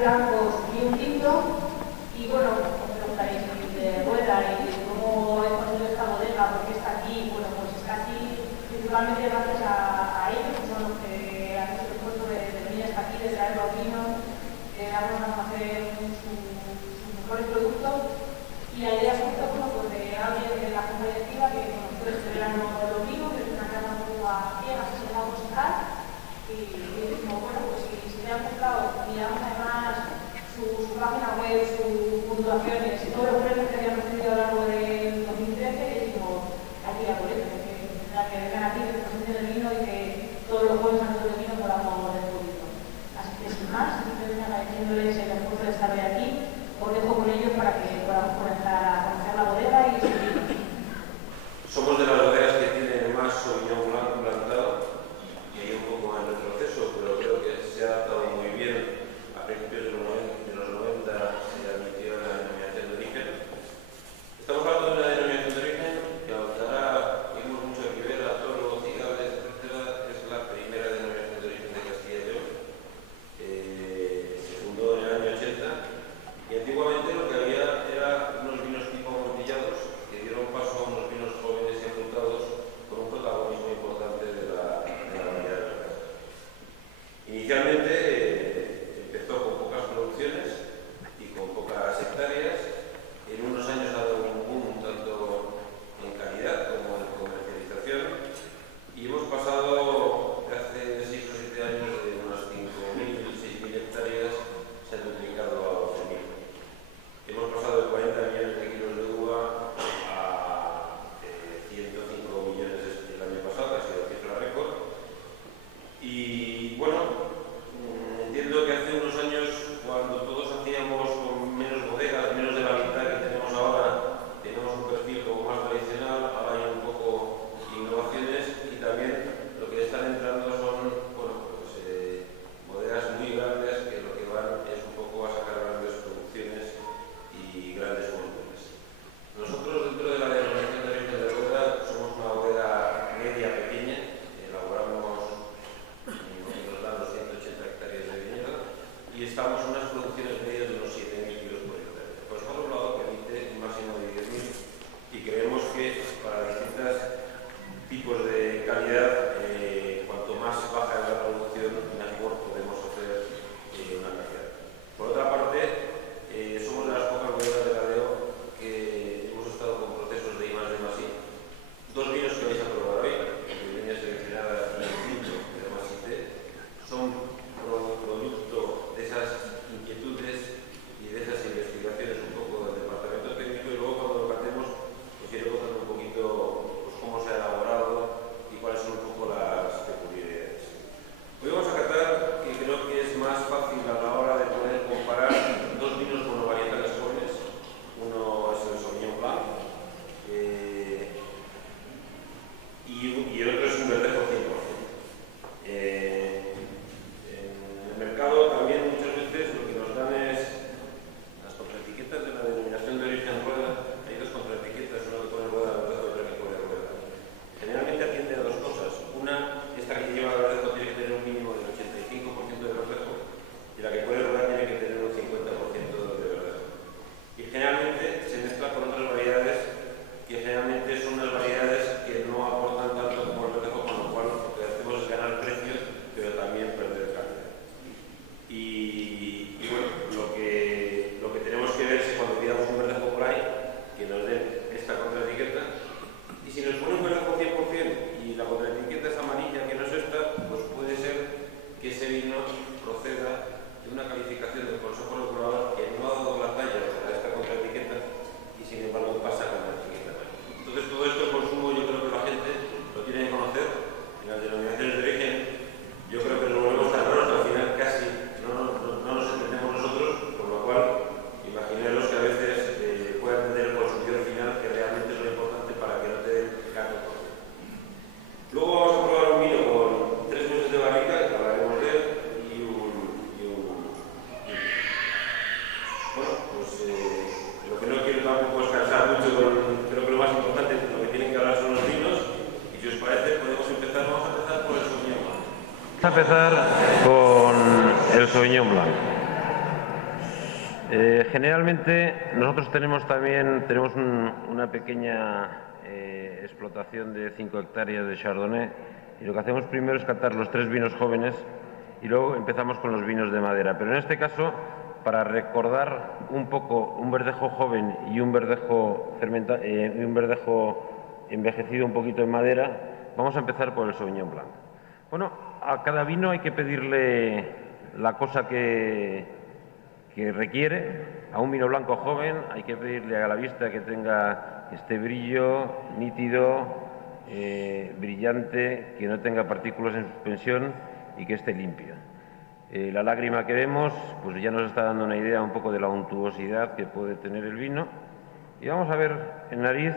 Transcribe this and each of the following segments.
blancos y un tinto. Y bueno, os preguntaréis de Rueda y cómo he conseguido esta bodega, por qué está aquí. Bueno, pues está aquí principalmente gracias a ellos, que son los que han hecho el esfuerzo de venir hasta aquí, de traer los vinos, de darnos a conocer sus mejores productos. Y la idea surge pues de alguien de la junta directiva que conoció este verano los vinos, que es una casa un poco a ciegas, que se llama Musical. Y dijimos, bueno, pues si le han gustado, miramos además su página web, sus puntuaciones y todos los premios que habíamos tenido a lo largo del 2013, y dijimos, aquí a por eso, que vengan aquí, que presenten el vino y que todos los jueves antes del vino podamos descubrirlo. Así que sin más, simplemente agradeciéndoles el esfuerzo de estar hoy aquí, os dejo con ellos para que podamos comenzar a conocer la bodega y seguir. Somos de las bodegas que tienen más Sauvignon Blanc plantado y hay un poco más de retroceso, pero creo que se ha adaptado muy bien. A principios de los 90 se admitió la denominación de origen. Estamos hablando de una denominación de origen que adoptará, tenemos mucho que ver, a Toro, Cigales, etc. Es la primera denominación de origen de Castilla y León. Se fundó en el año 80 y antiguamente lo que había era unos vinos tipo amontillados que dieron paso a unos vinos jóvenes y afrutados con un protagonismo importante de la variedad de la casa. Inicialmente empezó con pocas producciones y con pocas hectáreas. En unos años ha dado un boom tanto en calidad como en comercialización y hemos pasado hace 6 o 7 años de unas 5.000, 6.000 hectáreas, se han duplicado a 12.000. Hemos pasado de 40 millones de kilos de uva a 105 millones el año pasado, que ha sido cifra récord. Y bueno, entiendo que hace unos años, cuando todos hacíamos con menos bodegas, menos de la mitad que tenemos ahora, tenemos un perfil como más tradicional, ahora hay un poco innovaciones y también lo que están entrando son bodegas muy grandes que lo que van es un poco a sacar grandes producciones y grandes volúmenes. Nosotros dentro de la denominación de origen de Rueda somos una bodega media pequeña, elaboramos nos dan los 180 hectáreas de viñedo y estamos en unas producciones medias de unos 7.000 kilos por hectárea. Pues por otro lado permite un máximo de 10.000 y creemos que para distintos tipos de calidad, cuanto más baja es la producción, mejor podemos hacer una calidad. Por otra parte, somos de las pocas bodegas de Gadeo que hemos estado con procesos de I+D+I. Dos vinos que vais a probar hoy, que viene seleccionada y el tinto de I+D+I, son producto de esas inquietudes y de esas investigaciones un poco del departamento técnico, y luego cuando lo catemos os iré contando un poquito pues, cómo se ha elaborado y cuáles son un poco las peculiaridades. Hoy vamos a catar, que creo que es más fácil a la hora de poder comparar dos vinos monovarietales jóvenes. Uno es el Sauvignon Blanc y el otro es un verdejo 100%. En el mercado también muchas veces lo que nos dan es las contraetiquetas de la denominación de origen Rueda. Hay dos contraetiquetas, una que pone Rueda verdejo y otra que pone Rueda. Generalmente atiende a dos cosas. Una, esta que lleva verdejo tiene que tener un mínimo del 85% de verdejo y la que pone Rueda tiene que tener un 50% de verdejo. Y generalmente se mezcla con otras variedades que generalmente son unas variedades que no aportan tanto como el verdejo, con lo cual lo que hacemos es ganar precio, pero también perder calidad. Y bueno, lo que tenemos que ver es cuando pidamos un verdejo por ahí, que nos den esta contraetiqueta, y si nos pone un verdejo 100% y la contraetiqueta es amarilla, que no es esta, pues puede ser que ese vino proceda de una calificación del Consejo Regulador que no ha dado la talla a esta contraetiqueta y sin embargo pasa con la etiqueta. Entonces todo esto el consumo yo creo que la gente lo tiene que conocer. En las denominaciones de origen yo creo que nos volvemos tan raros que al final casi no nos entendemos nosotros, por lo cual imaginaros que a veces puede entender el consumidor final, que realmente es lo importante para que no te den gato. Luego vamos a probar un vino con 3 meses de barrica, que hablaremos de él, y bueno, pues lo que no quiero tampoco es cansar mucho creo que lo más importante, lo que tienen que hablar son los vinos, y si os parece vamos a empezar por el Sauvignon Blanc. Vamos a empezar con el Sauvignon Blanc. Generalmente nosotros tenemos una pequeña explotación de 5 hectáreas de Chardonnay, y lo que hacemos primero es catar los 3 vinos jóvenes y luego empezamos con los vinos de madera. Pero en este caso, para recordar un poco un verdejo joven y un verdejo envejecido un poquito en madera, vamos a empezar por el Sauvignon Blanc. Bueno, a cada vino hay que pedirle la cosa que requiere. A un vino blanco joven hay que pedirle a la vista que tenga este brillo nítido, brillante, que no tenga partículas en suspensión y que esté limpio. La lágrima que vemos pues ya nos está dando una idea un poco de la untuosidad que puede tener el vino. Y vamos a ver en nariz,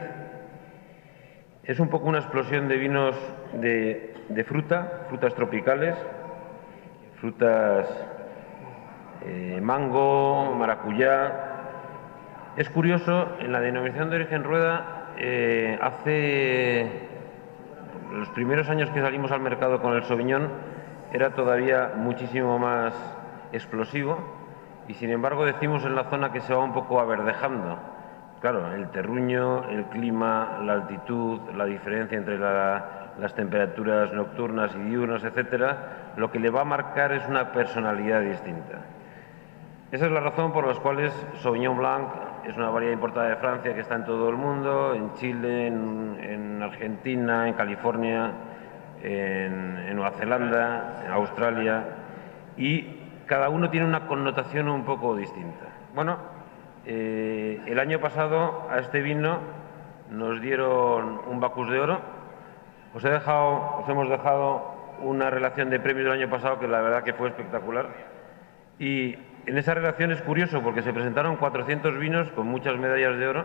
es un poco una explosión de vinos de frutas tropicales, frutas mango, maracuyá. Es curioso, en la denominación de origen Rueda, hace los primeros años que salimos al mercado con el Sauvignon, era todavía muchísimo más explosivo, y sin embargo decimos en la zona que se va un poco averdejando. Claro, el terruño, el clima, la altitud, la diferencia entre las temperaturas nocturnas y diurnas, etcétera, lo que le va a marcar es una personalidad distinta. Esa es la razón por la cual Sauvignon Blanc es una variedad importada de Francia que está en todo el mundo, en Chile, en Argentina, en California, en Nueva Zelanda, en Australia, y cada uno tiene una connotación un poco distinta. Bueno, el año pasado a este vino nos dieron un Bacchus de oro. Os hemos dejado una relación de premios del año pasado que la verdad que fue espectacular. Y en esa relación es curioso porque se presentaron 400 vinos con muchas medallas de oro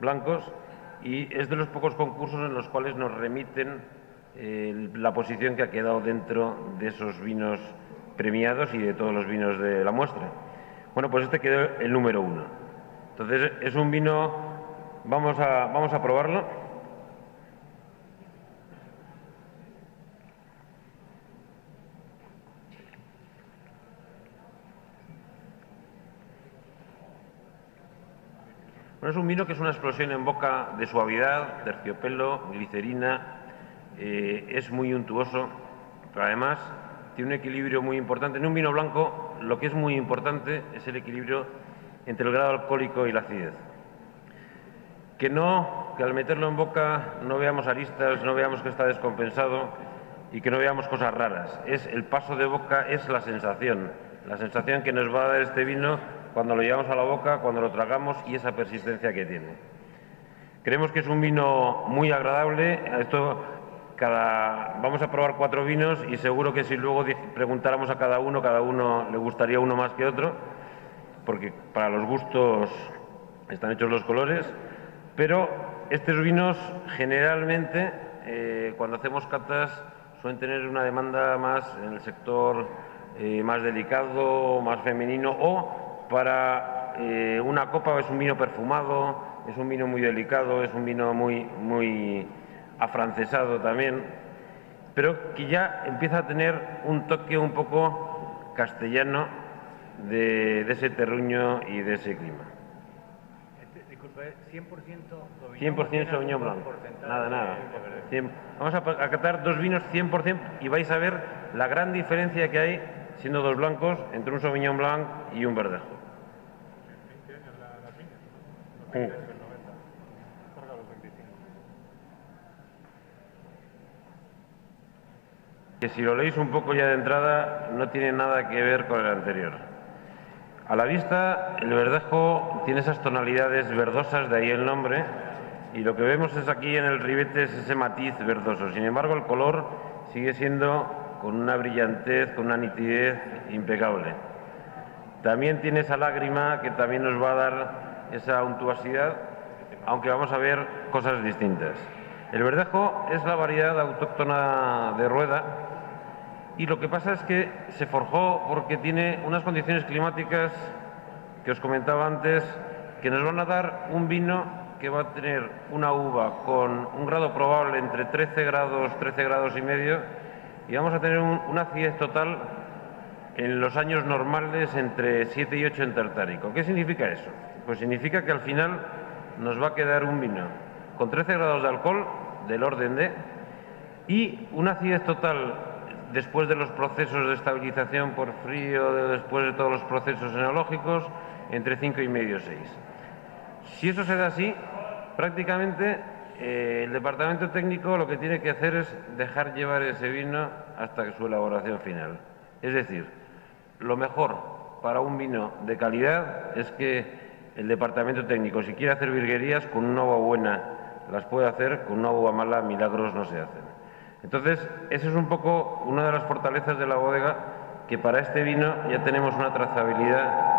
blancos, y es de los pocos concursos en los cuales nos remiten la posición que ha quedado dentro de esos vinos premiados y de todos los vinos de la muestra. Bueno, pues este quedó el número 1. Entonces es un vino, vamos a probarlo. Bueno, es un vino que es una explosión en boca de suavidad, terciopelo, glicerina, es muy untuoso, pero además tiene un equilibrio muy importante. En un vino blanco lo que es muy importante es el equilibrio entre el grado alcohólico y la acidez. Que al meterlo en boca no veamos aristas, no veamos que está descompensado y que no veamos cosas raras. Es el paso de boca, es la sensación que nos va a dar este vino cuando lo llevamos a la boca, cuando lo tragamos, y esa persistencia que tiene. Creemos que es un vino muy agradable. Vamos a probar 4 vinos y seguro que si luego preguntáramos a cada uno le gustaría uno más que otro, porque para los gustos están hechos los colores. Pero estos vinos generalmente, cuando hacemos catas, suelen tener una demanda más en el sector más delicado, más femenino, o para una copa es un vino perfumado, es un vino muy delicado, es un vino muy afrancesado también, pero que ya empieza a tener un toque un poco castellano de ese terruño y de ese clima. Disculpe, 100% 100% Sauvignon Blanc. Nada. Vamos a catar 2 vinos 100% y vais a ver la gran diferencia que hay, siendo 2 blancos, entre un Sauvignon Blanc y un verdejo. Que si lo leéis un poco ya de entrada, no tiene nada que ver con el anterior. A la vista, el verdejo tiene esas tonalidades verdosas, de ahí el nombre, y lo que vemos es aquí en el ribete es ese matiz verdoso. Sin embargo, el color sigue siendo con una brillantez, con una nitidez impecable. También tiene esa lágrima que también nos va a dar esa untuosidad, aunque vamos a ver cosas distintas. El verdejo es la variedad autóctona de Rueda, y lo que pasa es que se forjó porque tiene unas condiciones climáticas que os comentaba antes, que nos van a dar un vino que va a tener una uva con un grado probable entre 13 grados y medio, y vamos a tener una acidez total en los años normales entre 7 y 8 en tartárico. ¿Qué significa eso? Pues significa que al final nos va a quedar un vino con 13 grados de alcohol, del orden de, y una acidez total después de los procesos de estabilización por frío, después de todos los procesos enológicos, entre 5,5 y 6. Si eso se da así, prácticamente el departamento técnico lo que tiene que hacer es dejar llevar ese vino hasta su elaboración final. Es decir, lo mejor para un vino de calidad es que el departamento técnico, si quiere hacer virguerías, con una uva buena las puede hacer, con una uva mala milagros no se hacen. Entonces, esa es un poco una de las fortalezas de la bodega, que para este vino ya tenemos una trazabilidad.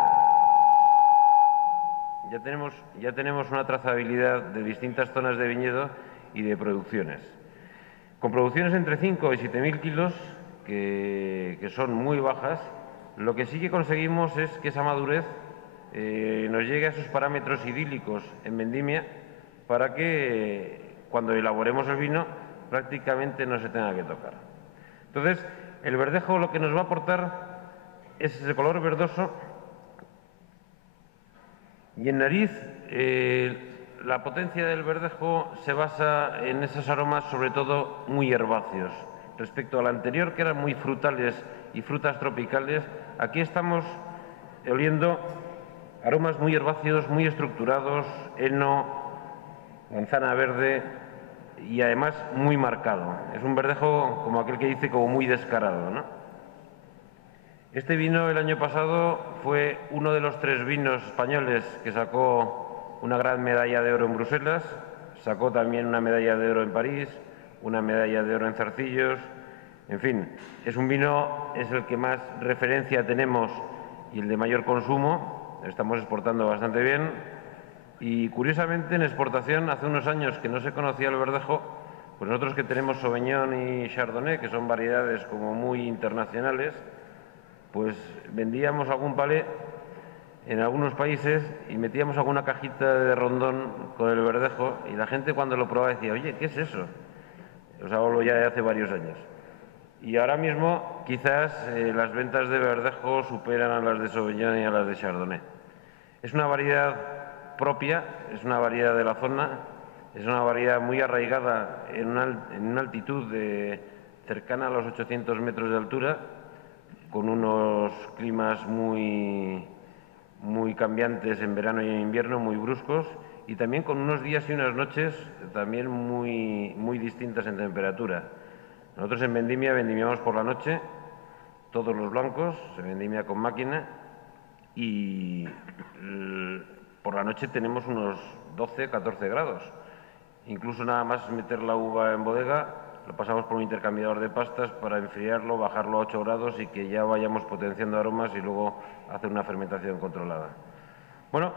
Ya tenemos una trazabilidad de distintas zonas de viñedo y de producciones. Con producciones entre 5 y 7.000 kilos, que son muy bajas, lo que sí que conseguimos es que esa madurez nos llegue a esos parámetros idílicos en vendimia para que cuando elaboremos el vino prácticamente no se tenga que tocar. Entonces, el verdejo lo que nos va a aportar es ese color verdoso. Y en nariz, la potencia del verdejo se basa en esos aromas, sobre todo muy herbáceos. Respecto al anterior, que eran muy frutales y frutas tropicales, aquí estamos oliendo aromas muy herbáceos, muy estructurados, heno, manzana verde y además muy marcado. Es un verdejo, como aquel que dice, como muy descarado, ¿no? Este vino el año pasado fue uno de los 3 vinos españoles que sacó una gran medalla de oro en Bruselas, sacó también una medalla de oro en París, una medalla de oro en Zarcillos. En fin, es un vino, es el que más referencia tenemos y el de mayor consumo. Estamos exportando bastante bien y, curiosamente, en exportación, hace unos años que no se conocía el verdejo, pues nosotros que tenemos Sauvignon y Chardonnay, que son variedades como muy internacionales, pues vendíamos algún palé en algunos países y metíamos alguna cajita de rondón con el verdejo y la gente cuando lo probaba decía, oye, ¿qué es eso? Os hablo ya de hace varios años. Y ahora mismo quizás las ventas de verdejo superan a las de Sauvignon y a las de Chardonnay. Es una variedad propia, es una variedad de la zona, es una variedad muy arraigada en una altitud cercana a los 800 metros de altura, con unos climas muy cambiantes en verano y en invierno, muy bruscos, y también con unos días y unas noches también muy distintas en temperatura. Nosotros en vendimia vendimiamos por la noche, todos los blancos, se vendimia con máquina, y por la noche tenemos unos 12, 14 grados. Incluso nada más meter la uva en bodega, lo pasamos por un intercambiador de pastas para enfriarlo, bajarlo a 8 grados y que ya vayamos potenciando aromas y luego hacer una fermentación controlada. Bueno,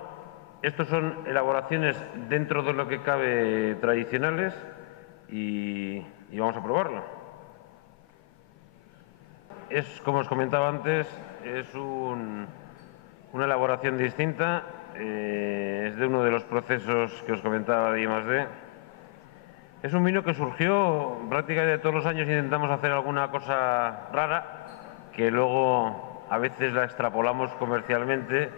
estos son elaboraciones dentro de lo que cabe tradicionales y vamos a probarlo. Como os comentaba antes, es una elaboración distinta, es de uno de los procesos que os comentaba de I+D. Es un vino que surgió prácticamente todos los años, intentamos hacer alguna cosa rara, que luego a veces la extrapolamos comercialmente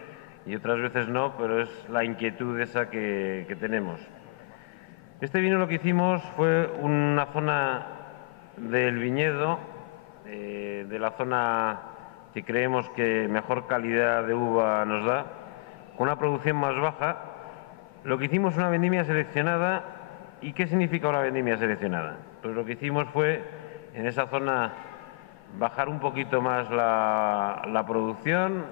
y otras veces no, pero es la inquietud esa que tenemos. Este vino lo que hicimos fue una zona del viñedo, de la zona que creemos que mejor calidad de uva nos da, con una producción más baja. Lo que hicimos fue una vendimia seleccionada. ¿Y qué significa una vendimia seleccionada? Pues lo que hicimos fue, en esa zona, bajar un poquito más la producción.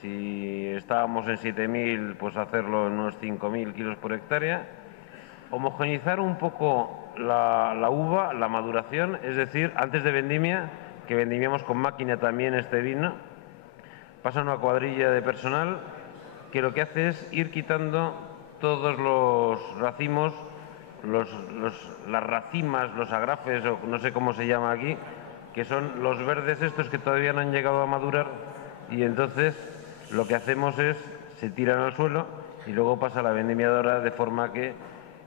Si estábamos en 7.000, pues hacerlo en unos 5.000 kilos por hectárea. Homogeneizar un poco la uva, la maduración, es decir, antes de vendimia, que vendimiamos con máquina también este vino, pasa una cuadrilla de personal que lo que hace es ir quitando todos los racimos, las racimas, los agrafes, o no sé cómo se llama aquí, que son los verdes estos que todavía no han llegado a madurar, y entonces lo que hacemos es, se tiran al suelo y luego pasa a la vendimiadora, de forma que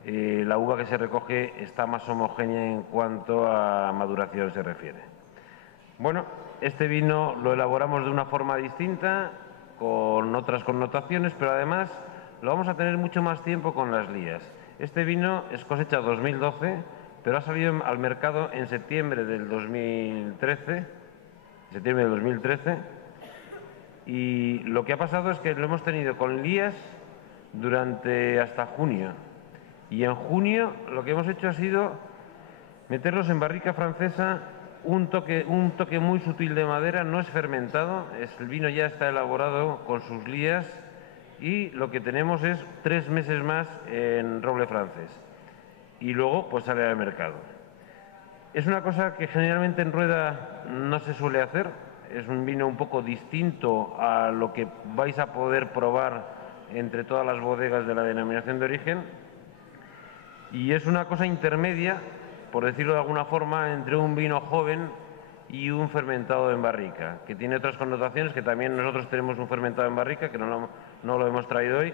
la uva que se recoge está más homogénea en cuanto a maduración se refiere. Bueno, este vino lo elaboramos de una forma distinta, con otras connotaciones, pero además lo vamos a tener mucho más tiempo con las lías. Este vino es cosecha 2012, pero ha salido al mercado en septiembre del 2013, y lo que ha pasado es que lo hemos tenido con lías durante hasta junio. Y en junio lo que hemos hecho ha sido meterlos en barrica francesa, un toque muy sutil de madera, no es fermentado, el vino ya está elaborado con sus lías y lo que tenemos es 3 meses más en roble francés. Y luego pues sale al mercado. Es una cosa que generalmente en Rueda no se suele hacer, es un vino un poco distinto a lo que vais a poder probar entre todas las bodegas de la denominación de origen, y es una cosa intermedia, por decirlo de alguna forma, entre un vino joven y un fermentado en barrica, que tiene otras connotaciones, que también nosotros tenemos un fermentado en barrica, que no lo hemos traído hoy,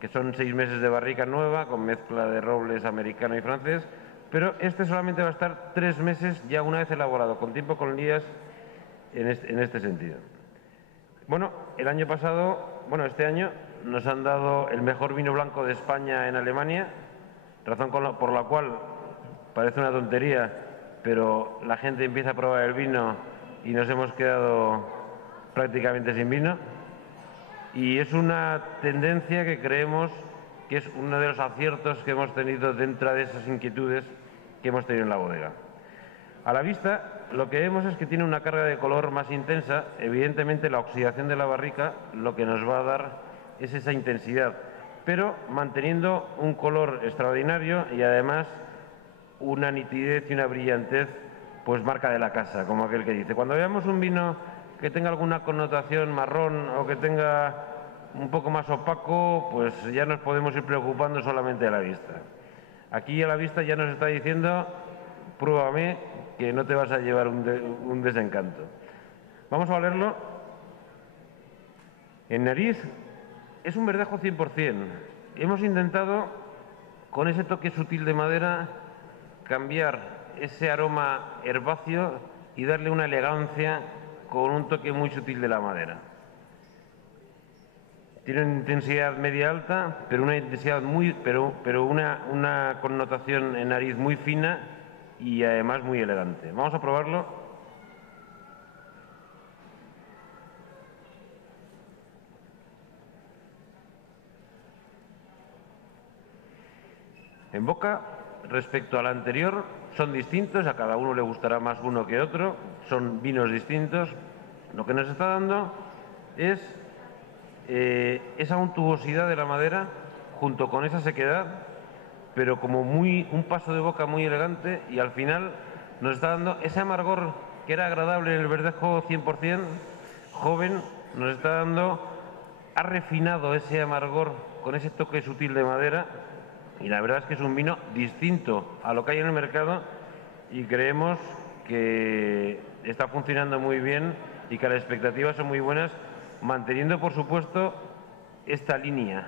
que son 6 meses de barrica nueva, con mezcla de robles americano y francés, pero este solamente va a estar 3 meses ya una vez elaborado, con tiempo, con lías, en este sentido. Bueno, este año nos han dado el mejor vino blanco de España en Alemania, razón por la cual parece una tontería, pero la gente empieza a probar el vino y nos hemos quedado prácticamente sin vino. Y es una tendencia que creemos que es uno de los aciertos que hemos tenido dentro de esas inquietudes que hemos tenido en la bodega. A la vista, lo que vemos es que tiene una carga de color más intensa. Evidentemente, la oxidación de la barrica lo que nos va a dar es esa intensidad, pero manteniendo un color extraordinario y además una nitidez y una brillantez, pues marca de la casa, como aquel que dice. Cuando veamos un vino que tenga alguna connotación marrón o que tenga un poco más opaco, pues ya nos podemos ir preocupando solamente a la vista. Aquí a la vista ya nos está diciendo, pruébame, que no te vas a llevar un desencanto. Vamos a olerlo. En nariz es un verdejo 100%. Hemos intentado, con ese toque sutil de madera, cambiar ese aroma herbáceo y darle una elegancia con un toque muy sutil de la madera. Tiene una intensidad media alta, pero una intensidad una connotación en nariz muy fina y además muy elegante. Vamos a probarlo. En boca, respecto al anterior, son distintos, a cada uno le gustará más uno que otro, son vinos distintos. Lo que nos está dando es esa untuosidad de la madera junto con esa sequedad, pero como un paso de boca muy elegante, y al final nos está dando ese amargor que era agradable en el verdejo 100% joven, ha refinado ese amargor con ese toque sutil de madera, y la verdad es que es un vino distinto a lo que hay en el mercado y creemos que está funcionando muy bien y que las expectativas son muy buenas, manteniendo por supuesto esta línea.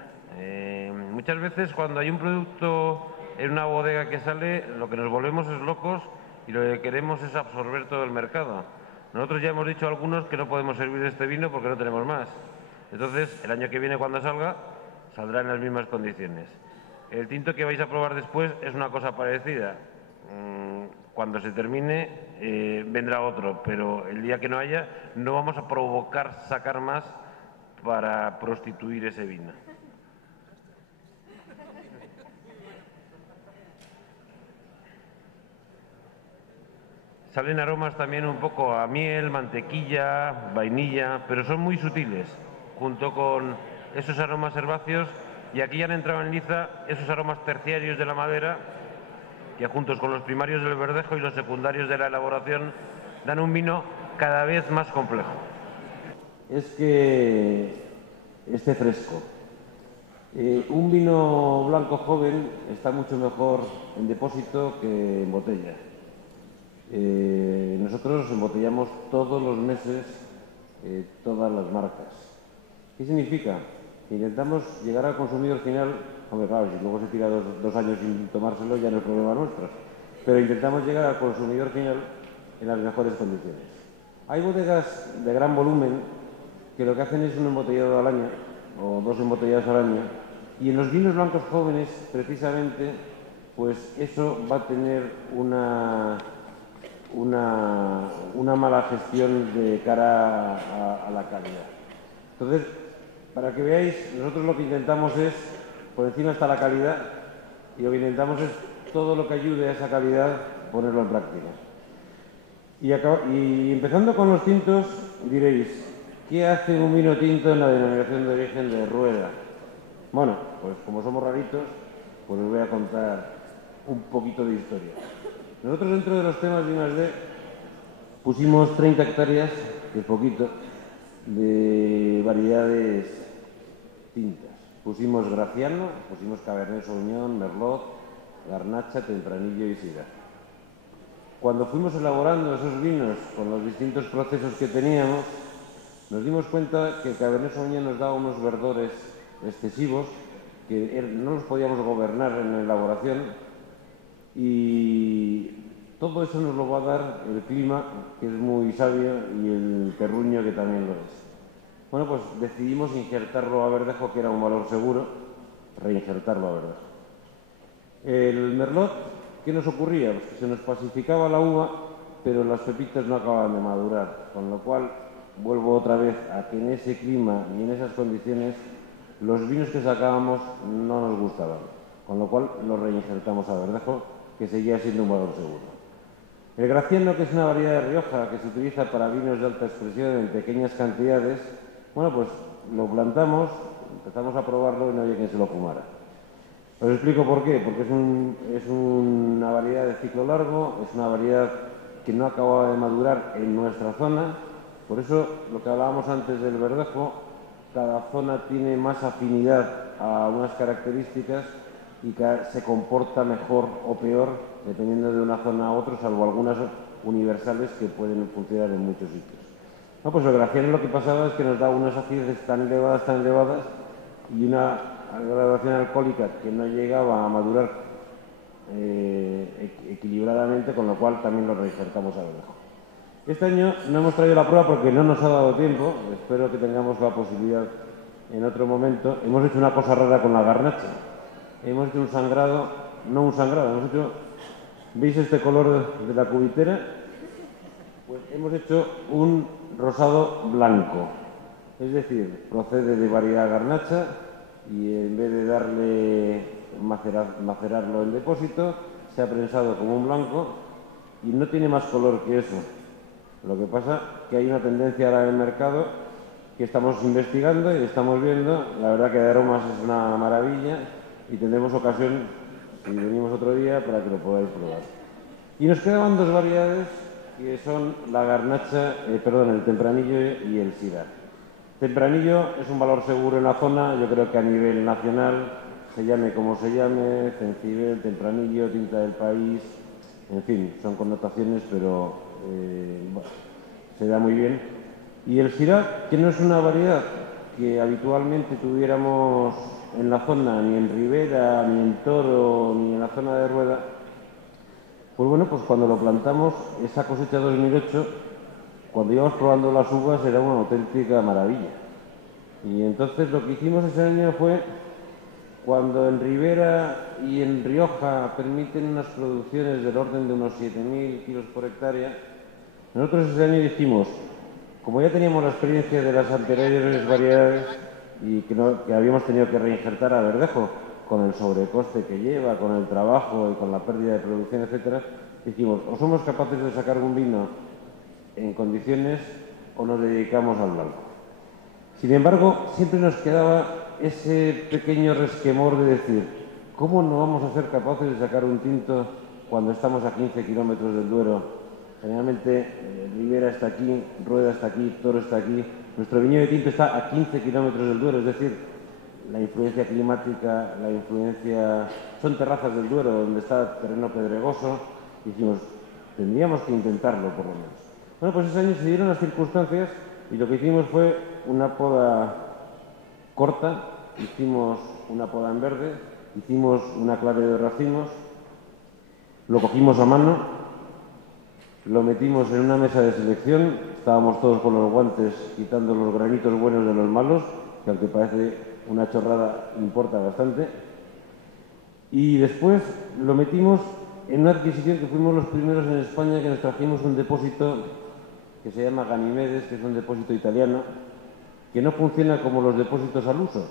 Muchas veces cuando hay un producto en una bodega que sale, lo que nos volvemos es locos y lo que queremos es absorber todo el mercado. Nosotros ya hemos dicho a algunos que no podemos servir este vino porque no tenemos más. Entonces, el año que viene cuando salga, saldrá en las mismas condiciones. El tinto que vais a probar después es una cosa parecida. Cuando se termine vendrá otro, pero el día que no haya no vamos a provocar sacar más para prostituir ese vino. Salen aromas también un poco a miel, mantequilla, vainilla, pero son muy sutiles, junto con esos aromas herbáceos, y aquí ya han entrado en liza esos aromas terciarios de la madera, que juntos con los primarios del verdejo y los secundarios de la elaboración dan un vino cada vez más complejo. Es que esté fresco. Un vino blanco joven está mucho mejor en depósito que en botella. Nosotros embotellamos todos los meses todas las marcas. ¿Qué significa? Intentamos llegar al consumidor final. Hombre, claro, si luego se tira dos años sin tomárselo ya no es problema nuestro, pero intentamos llegar al consumidor final en las mejores condiciones. Hay bodegas de gran volumen que lo que hacen es un embotellado al año, o 2 embotellados al año, y en los vinos blancos jóvenes, precisamente, pues eso va a tener una mala gestión de cara a la calidad. Entonces, para que veáis, nosotros lo que intentamos es, por encima está la calidad, y lo que intentamos es todo lo que ayude a esa calidad, ponerlo en práctica. Y empezando con los tintos, diréis, ¿qué hace un vino tinto en la denominación de origen de Rueda? Bueno, pues como somos raritos, pues os voy a contar un poquito de historia. Nosotros dentro de los temas de I+D pusimos 30 hectáreas, que es poquito, de variedades tintas. Pusimos Graciano, pusimos Cabernet Sauvignon, Merlot, Garnacha, Tempranillo y Syrah. Cuando fuimos elaborando esos vinos con los distintos procesos que teníamos, nos dimos cuenta que el Cabernet Sauvignon nos daba unos verdores excesivos, que no los podíamos gobernar en la elaboración, y todo eso nos lo va a dar el clima, que es muy sabio, y el terruño, que también lo es. Bueno, pues decidimos injertarlo a Verdejo, que era un valor seguro, reinjertarlo a Verdejo. El Merlot, ¿qué nos ocurría? Pues que se nos pacificaba la uva, pero las pepitas no acababan de madurar, con lo cual vuelvo otra vez a que en ese clima y en esas condiciones los vinos que sacábamos no nos gustaban, con lo cual los reinjertamos a Verdejo, que seguía siendo un valor seguro. El Graciano, que es una variedad de Rioja que se utiliza para vinos de alta expresión en pequeñas cantidades, bueno, pues lo plantamos, empezamos a probarlo y no había quien se lo fumara. Os explico por qué, porque es una variedad de ciclo largo, es una variedad que no acababa de madurar en nuestra zona, por eso lo que hablábamos antes del Verdejo, cada zona tiene más afinidad a unas características y se comporta mejor o peor dependiendo de una zona a otra, salvo algunas universales que pueden funcionar en muchos sitios. No, pues el Graciano lo que pasaba es que nos daba unas acidez tan elevadas y una graduación alcohólica que no llegaba a madurar equilibradamente, con lo cual también lo reinjertamos a Verdejo. Este año no hemos traído la prueba porque no nos ha dado tiempo, espero que tengamos la posibilidad en otro momento. Hemos hecho una cosa rara con la garnacha. Hemos hecho un sangrado, no un sangrado, hemos hecho, ¿veis este color de la cubitera? Pues hemos hecho un rosado blanco, es decir, procede de variedad garnacha y en vez de darle macerarlo en depósito, se ha prensado como un blanco y no tiene más color que eso. Lo que pasa que hay una tendencia ahora en el mercado que estamos investigando y estamos viendo. La verdad que de aromas es una maravilla y tendremos ocasión, si venimos otro día, para que lo podáis probar. Y nos quedaban dos variedades, que son la garnacha, el tempranillo y el syrah. Tempranillo es un valor seguro en la zona, yo creo que a nivel nacional, se llame como se llame, Cencibel, tempranillo, tinta del país, en fin, son connotaciones, pero bueno, se da muy bien. Y el syrah, que no es una variedad que habitualmente tuviéramos en la zona, ni en Ribera, ni en Toro, ni en la zona de Rueda, pues bueno, pues cuando lo plantamos, esa cosecha 2008, cuando íbamos probando las uvas, era una auténtica maravilla. Y entonces lo que hicimos ese año fue, cuando en Ribera y en Rioja permiten unas producciones del orden de unos 7.000 kilos por hectárea, nosotros ese año dijimos, como ya teníamos la experiencia de las anteriores variedades y que habíamos tenido que reinjertar a Verdejo con el sobrecoste que lleva, con el trabajo y con la pérdida de producción, etcétera, dijimos, o somos capaces de sacar un vino en condiciones o nos dedicamos al blanco. Sin embargo, siempre nos quedaba ese pequeño resquemor de decir, ¿cómo no vamos a ser capaces de sacar un tinto cuando estamos a 15 kilómetros del Duero? Generalmente Ribera está aquí, Rueda está aquí, Toro está aquí. Nuestro viñedo de tinto está a 15 kilómetros del Duero, es decir, la influencia climática, la influencia... Son terrazas del Duero donde está terreno pedregoso. Y dijimos, tendríamos que intentarlo por lo menos. Bueno, pues ese año se dieron las circunstancias y lo que hicimos fue una poda corta, hicimos una poda en verde, hicimos una clave de racimos, lo cogimos a mano lo metimos en una mesa de selección, estábamos todos con los guantes quitando los granitos buenos de los malos, que aunque parece una chorrada importa bastante, y después lo metimos en una adquisición que fuimos los primeros en España, que nos trajimos un depósito que se llama Ganimedes, que es un depósito italiano, que no funciona como los depósitos al uso.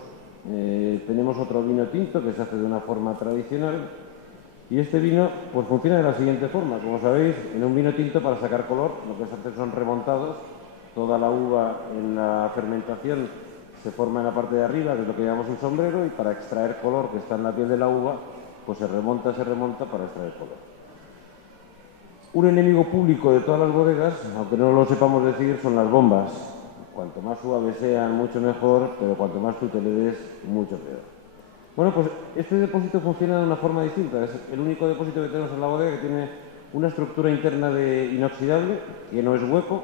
Tenemos otro vino tinto que se hace de una forma tradicional y este vino pues funciona de la siguiente forma. Como sabéis, en un vino tinto para sacar color lo que se hace son remontados. Toda la uva en la fermentación se forma en la parte de arriba, que es lo que llamamos un sombrero, y para extraer color que está en la piel de la uva, pues se remonta para extraer color. Un enemigo público de todas las bodegas, aunque no lo sepamos decir, son las bombas. Cuanto más suaves sean, mucho mejor, pero cuanto más tú te le des, mucho peor. Bueno, pues este depósito funciona de una forma distinta. Es el único depósito que tenemos en la bodega que tiene una estructura interna de inoxidable, que no es hueco,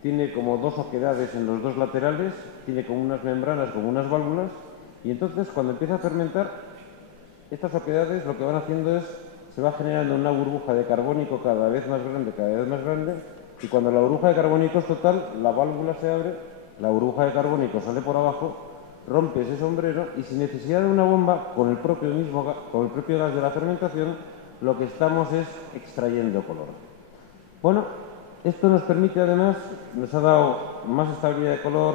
tiene como dos oquedades en los dos laterales, tiene como unas membranas, como unas válvulas, y entonces cuando empieza a fermentar, estas oquedades lo que van haciendo es, se va generando una burbuja de carbónico cada vez más grande, y cuando la burbuja de carbónico es total, la válvula se abre, la burbuja de carbónico sale por abajo, rompe ese sombrero y sin necesidad de una bomba, con el propio gas de la fermentación, lo que estamos es extrayendo color. Bueno, esto nos permite además, nos ha dado más estabilidad de color,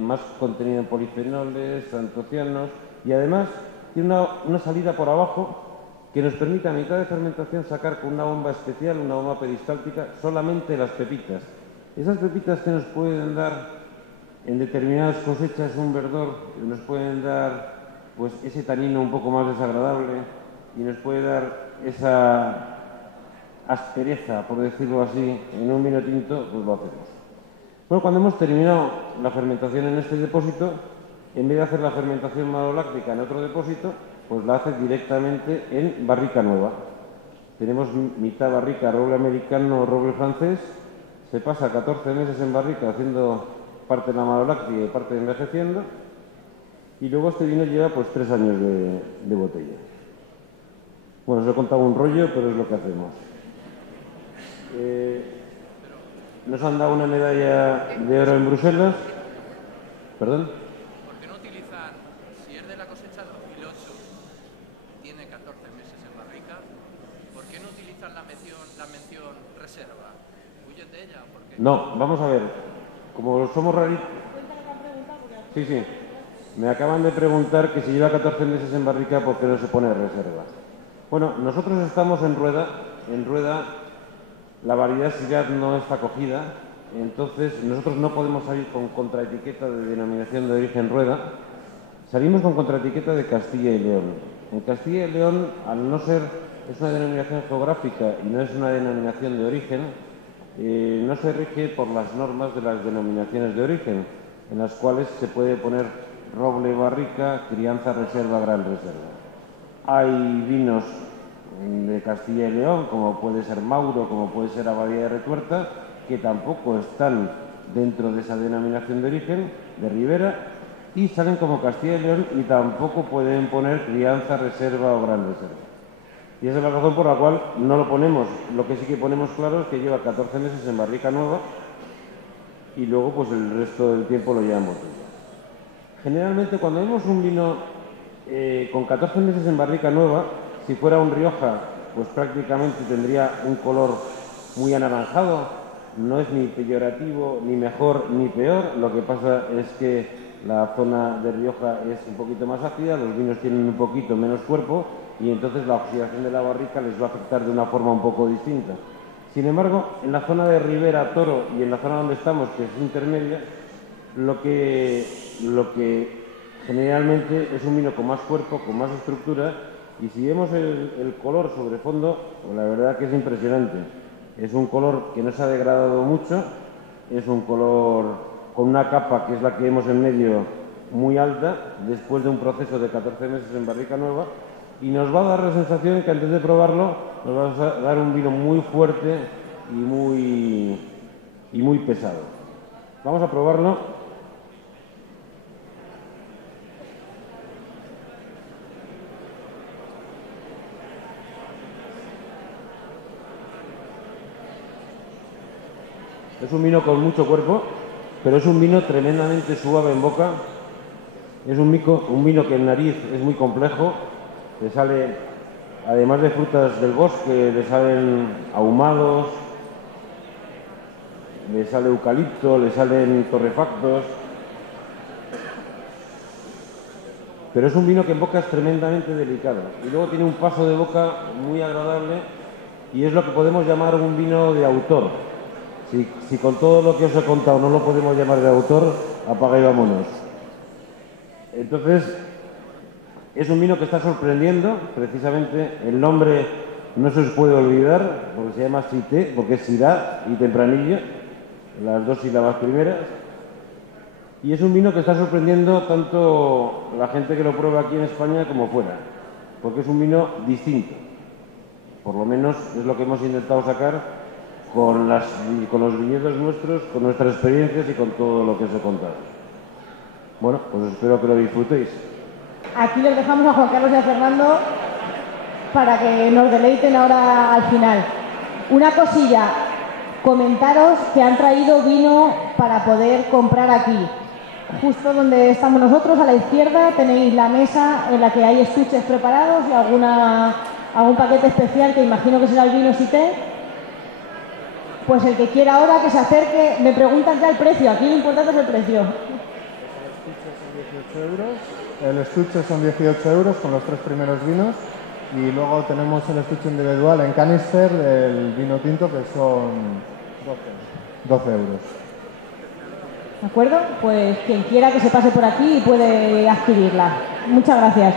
más contenido en polifenoles, antocianos y además tiene una salida por abajo que nos permite a mitad de fermentación sacar con una bomba especial, una bomba peristáltica, solamente las pepitas. Esas pepitas que nos pueden dar en determinadas cosechas un verdor, nos pueden dar pues ese tanino un poco más desagradable y nos puede dar esa aspereza, por decirlo así, en un vino tinto, pues lo hacemos. Bueno, cuando hemos terminado la fermentación en este depósito, en vez de hacer la fermentación maloláctica en otro depósito, pues la hace directamente en barrica nueva. Tenemos mitad barrica roble americano o roble francés, se pasa 14 meses en barrica haciendo parte de la maloláctica y parte de envejeciendo, y luego este vino lleva pues 3 años de botella. Bueno, os he contado un rollo, pero es lo que hacemos. Nos han dado una medalla de oro en Bruselas. ¿Perdón? ¿Por qué no utilizan, si es de la cosecha 2008, tiene 14 meses en barrica, ¿por qué no utilizan la mención reserva? ¿Huyen de ella? ¿Por qué? No, vamos a ver. Como somos raritos... Sí. Me acaban de preguntar que si lleva 14 meses en barrica, ¿por qué no se pone reserva? Bueno, nosotros estamos en rueda. En rueda la variedad Syrah no está cogida, entonces nosotros no podemos salir con contraetiqueta de denominación de origen rueda. Salimos con contraetiqueta de Castilla y León. En Castilla y León, al no ser, es una denominación geográfica y no es una denominación de origen, no se rige por las normas de las denominaciones de origen, en las cuales se puede poner roble barrica, crianza reserva, gran reserva. Hay vinos de Castilla y León, como puede ser Mauro, como puede ser Abadía de Retuerta, que tampoco están dentro de esa denominación de origen, de Ribera, y salen como Castilla y León y tampoco pueden poner crianza, reserva o gran reserva. Y esa es la razón por la cual no lo ponemos. Lo que sí que ponemos claro es que lleva 14 meses en barrica nueva y luego pues el resto del tiempo lo lleva en botella. Generalmente cuando vemos un vino con 14 meses en barrica nueva, si fuera un Rioja, pues prácticamente tendría un color muy anaranjado. No es ni peyorativo, ni mejor, ni peor. Lo que pasa es que la zona de Rioja es un poquito más ácida, los vinos tienen un poquito menos cuerpo y entonces la oxidación de la barrica les va a afectar de una forma un poco distinta. Sin embargo, en la zona de Ribera, Toro y en la zona donde estamos, que es intermedia, lo que generalmente es un vino con más cuerpo, con más estructura, y si vemos el color sobre fondo, pues la verdad que es impresionante. Es un color que no se ha degradado mucho, es un color con una capa que es la que vemos en medio muy alta, después de un proceso de 14 meses en barrica nueva, y nos va a dar la sensación que antes de probarlo nos va a dar un vino muy fuerte y muy pesado. Vamos a probarlo. Es un vino con mucho cuerpo, pero es un vino tremendamente suave en boca. Es un vino que en nariz es muy complejo. Le sale, además de frutas del bosque, le salen ahumados, le sale eucalipto, le salen torrefactos. Pero es un vino que en boca es tremendamente delicado. Y luego tiene un paso de boca muy agradable y es lo que podemos llamar un vino de autor. Si con todo lo que os he contado no lo podemos llamar de autor, apaga y vámonos. Entonces, es un vino que está sorprendiendo, precisamente el nombre no se os puede olvidar, porque se llama Sité, porque es Syrah y Tempranillo, las dos sílabas primeras. Y es un vino que está sorprendiendo tanto la gente que lo prueba aquí en España como fuera, porque es un vino distinto. Por lo menos es lo que hemos intentado sacar con los viñedos nuestros, con nuestras experiencias y con todo lo que os he contado. Bueno, pues espero que lo disfrutéis. Aquí les dejamos a Juan Carlos y a Fernando para que nos deleiten ahora al final. Una cosilla, comentaros que han traído vino para poder comprar aquí. Justo donde estamos nosotros, a la izquierda, tenéis la mesa en la que hay estuches preparados y algún paquete especial que imagino que será el vino Sité. Pues el que quiera ahora que se acerque, me preguntan ya el precio, aquí lo importante es el precio. El estuche son 18 euros con los 3 primeros vinos y luego tenemos el estuche individual en canister del vino tinto que son 12 euros. ¿De acuerdo? Pues quien quiera que se pase por aquí puede adquirirla. Muchas gracias.